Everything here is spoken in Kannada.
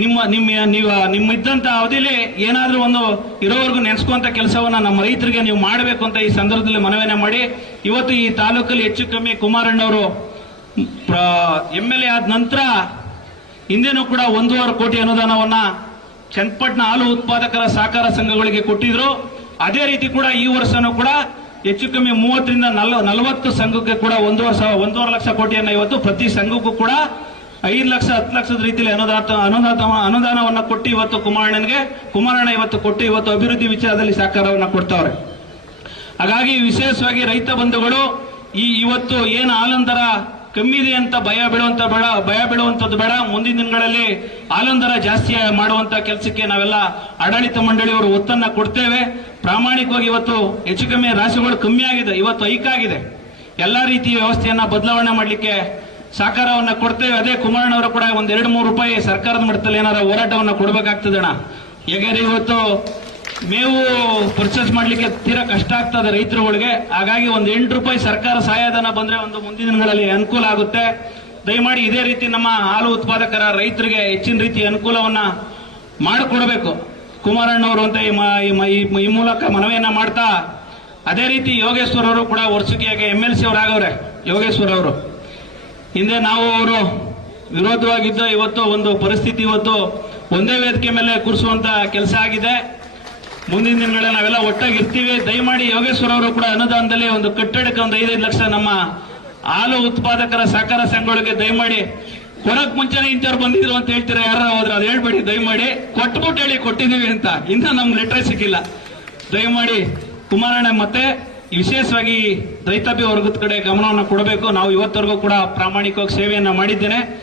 ನಿಮ್ಮ ನಿಮ್ಮ, ನೀವು ನಿಮ್ಮ ಇದ್ದಂತ ಅವಧಿಲಿ ಏನಾದ್ರೂ ಒಂದು ಇರೋವರೆಗೂ ನೆನೆಸ್ಕೊಂತ ಕೆಲಸವನ್ನ ನಮ್ಮ ರೈತರಿಗೆ ನೀವು ಮಾಡಬೇಕು ಅಂತ ಈ ಸಂದರ್ಭದಲ್ಲಿ ಮನವಿನ ಮಾಡಿ, ಇವತ್ತು ಈ ತಾಲೂಕಲ್ಲಿ ಹೆಚ್ಚು ಕಮ್ಮಿ ಕುಮಾರಣ್ಣವರು ಎಂ ಎಲ್ ಎ ಆದ ನಂತರ ಹಿಂದೆನೂ ಕೂಡ ಒಂದೂವರೆ ಕೋಟಿ ಅನುದಾನವನ್ನ ಚನ್ನಪಟ್ಟಣ ಹಾಲು ಉತ್ಪಾದಕರ ಸಹಕಾರ ಸಂಘಗಳಿಗೆ ಕೊಟ್ಟಿದ್ರು. ಅದೇ ರೀತಿ ಕೂಡ ಈ ವರ್ಷನೂ ಕೂಡ ಹೆಚ್ಚು ಕಮ್ಮಿ ಮೂವತ್ತರಿಂದ ನಲ್ ನಲವತ್ತು ಸಂಘಕ್ಕೆ ಕೂಡ ಒಂದೂವರೆ ಒಂದೂವರೆ ಲಕ್ಷ ಕೋಟಿಯನ್ನ ಇವತ್ತು ಪ್ರತಿ ಸಂಘಕ್ಕೂ ಕೂಡ ಐದು ಲಕ್ಷ, ಹತ್ತು ಲಕ್ಷದ ರೀತಿಯಲ್ಲಿ ಅನುದಾತ ಅನುದಾತ, ಅನುದಾನವನ್ನು ಕೊಟ್ಟು ಇವತ್ತು ಕುಮಾರಣ್ಣನಿಗೆ, ಕುಮಾರಣ್ಣ ಇವತ್ತು ಕೊಟ್ಟು ಇವತ್ತು ಅಭಿವೃದ್ಧಿ ವಿಚಾರದಲ್ಲಿ ಸಹಕಾರವನ್ನು ಕೊಡ್ತಾವ್ರೆ. ಹಾಗಾಗಿ ವಿಶೇಷವಾಗಿ ರೈತ ಬಂಧುಗಳು, ಈ ಇವತ್ತು ಏನು ಆಲಂದರ ಕಮ್ಮಿ ಇದೆ ಅಂತ ಭಯ ಬೀಳುವಂತ ಬೇಡ, ಭಯ ಬೀಳುವಂಥದ್ದು ಬೇಡ. ಮುಂದಿನ ದಿನಗಳಲ್ಲಿ ಆಲಂದರ ಜಾಸ್ತಿ ಮಾಡುವಂತ ಕೆಲಸಕ್ಕೆ ನಾವೆಲ್ಲ ಆಡಳಿತ ಮಂಡಳಿಯವರು ಒತ್ತನ್ನ ಕೊಡ್ತೇವೆ. ಪ್ರಾಮಾಣಿಕವಾಗಿ ಇವತ್ತು ಹೆಚ್ಚು ಕಮ್ಮಿ ರಾಶಿಗಳು ಕಮ್ಮಿ ಆಗಿದೆ, ಇವತ್ತು ಐಕಾಗಿದೆ ಎಲ್ಲಾ ರೀತಿಯ ವ್ಯವಸ್ಥೆಯನ್ನ ಬದಲಾವಣೆ ಮಾಡಲಿಕ್ಕೆ ಸಹಕಾರವನ್ನ ಕೊಡ್ತೇವೆ. ಅದೇ ಕುಮಾರಣ್ಣವರು ಕೂಡ ಒಂದ್ ಎರಡು ಮೂರು ರೂಪಾಯಿ ಸರ್ಕಾರದ ಮಟ್ಟದಲ್ಲಿ ಏನಾರ ಹೋರಾಟವನ್ನು ಕೊಡಬೇಕಾಗ್ತದೆ ಅಣ್ಣ ಯಾಕಂದ್ರೆ ಇವತ್ತು ಮೇವು ಪರ್ಚೇಸ್ ಮಾಡ್ಲಿಕ್ಕೆ ತೀರಾ ಕಷ್ಟ ಆಗ್ತದೆ ರೈತರುಗಳಿಗೆ ಹಾಗಾಗಿ ಒಂದು ಎಂಟು ರೂಪಾಯಿ ಸರ್ಕಾರ ಸಹಾಯಧನ ಬಂದ್ರೆ ಒಂದು ಮುಂದಿನ ದಿನಗಳಲ್ಲಿ ಅನುಕೂಲ ಆಗುತ್ತೆ. ದಯಮಾಡಿ ಇದೇ ರೀತಿ ನಮ್ಮ ಹಾಲು ಉತ್ಪಾದಕರ ರೈತರಿಗೆ ಹೆಚ್ಚಿನ ರೀತಿ ಅನುಕೂಲವನ್ನ ಮಾಡಿಕೊಡ್ಬೇಕು. ಕುಮಾರಣ್ಣವರು ಅಂತ ಈ ಮೂಲಕ ಮನವಿಯನ್ನ ಮಾಡ್ತಾ, ಅದೇ ರೀತಿ ಯೋಗೇಶ್ವರ್ ಅವರು ಕೂಡ ವರ್ಷಕ್ಕೆ ಎಂ ಎಲ್ ಸಿ ಅವರಾಗವ್ರೆ ಯೋಗೇಶ್ವರ್ ಅವರು. ಹಿಂದೆ ನಾವು ಅವರು ವಿರೋಧವಾಗಿದ್ದ ಇವತ್ತು ಒಂದು ಪರಿಸ್ಥಿತಿ ಇವತ್ತು ಒಂದೇ ವೇದಿಕೆ ಮೇಲೆ ಕೂರಿಸುವಂತ ಕೆಲಸ ಆಗಿದೆ. ಮುಂದಿನ ದಿನಗಳಲ್ಲಿ ನಾವೆಲ್ಲ ಒಟ್ಟಾಗಿ ಇರ್ತೀವಿ ದಯಮಾಡಿ ಯೋಗೇಶ್ವರ ಅವರು ಕೂಡ ಅನುದಾನದಲ್ಲಿ ಒಂದು ಕಟ್ಟಡಕ್ಕೆ ಒಂದು ಐದೈದು ಲಕ್ಷ ನಮ್ಮ ಹಾಲು ಉತ್ಪಾದಕರ ಸಹಕಾರ ಸಂಘಗಳಿಗೆ ದಯಮಾಡಿ ಕೊಡಕ್ ಮುಂಚೆನೆ ಇಂಥವ್ರು ಬಂದಿದ್ರು ಅಂತ ಹೇಳ್ತೀರಾ ಯಾರು ಹೋದ್ರೆ ಅದು ಹೇಳ್ಬೇಡಿ, ದಯಮಾಡಿ. ಕೊಟ್ಬಿಟ್ಟು ಹೇಳಿ ಕೊಟ್ಟಿದ್ದೀವಿ ಅಂತ. ಇನ್ನ ನಮ್ಗೆ ಲೆಟರ್ ಸಿಕ್ಕಿಲ್ಲ. ದಯಮಾಡಿ ಕುಮಾರಣ್ಣ ಮತ್ತೆ ವಿಶೇಷವಾಗಿ ರೈತಾಪಿ ವರ್ಗದ ಕಡೆ ಗಮನವನ್ನು ಕೊಡಬೇಕು. ನಾವು ಇವತ್ತವರೆಗೂ ಕೂಡ ಪ್ರಾಮಾಣಿಕವಾಗಿ ಸೇವೆಯನ್ನು ಮಾಡಿದ್ದೇನೆ.